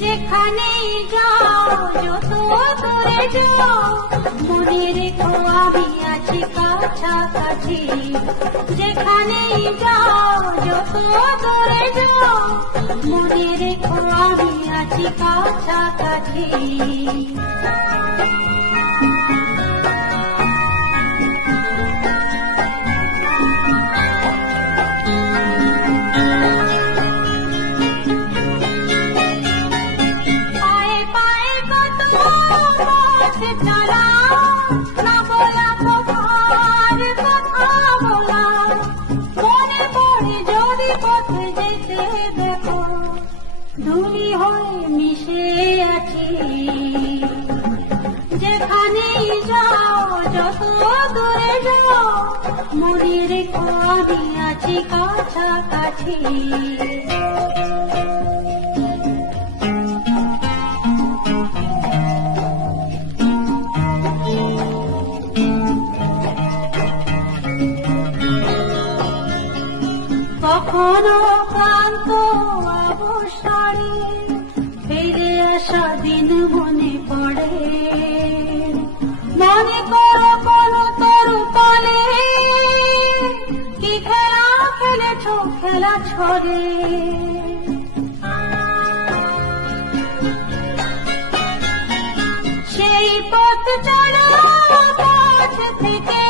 যেখানেই যাও যত দূরে যাও মনে রেখো আমি আছি কাছাকাছি। যেখানেই যাও যত দূরে যাও মনে রেখো আমি আছি কাছাকাছি। ধুলি হয়ে মিশে আছি। যেখানেই যাও যত দূরে যাও মনে রেখো আমি আছি কাছাকাছি। কখনো ক্লান্ত অবসরে ফিরে আসা দিন মনে পড়ে। মনে করো কোনো তরু তলে কি খেলা খেলেছ খেলা ছড়ে। সেই পথ চলো পথ থেকে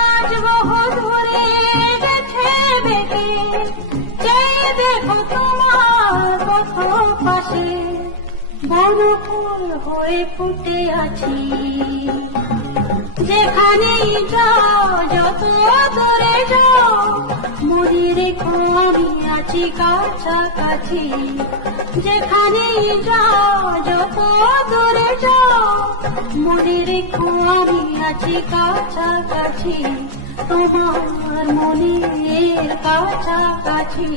আজ বহু দূরে গেছে বেঁকে। চেয়ে দেখো তোমার পথ পাশে বনফুল হয়ে ফুটে আছি। যেখানেই যাও যত দূরে যাও মনে রেখো আমি আছি কাছাকাছি। যেখানেই যাও যত দূরে যাও মনে রেখো আমি আছি কাছাকাছি। তোমার মনের কাছাকাছি।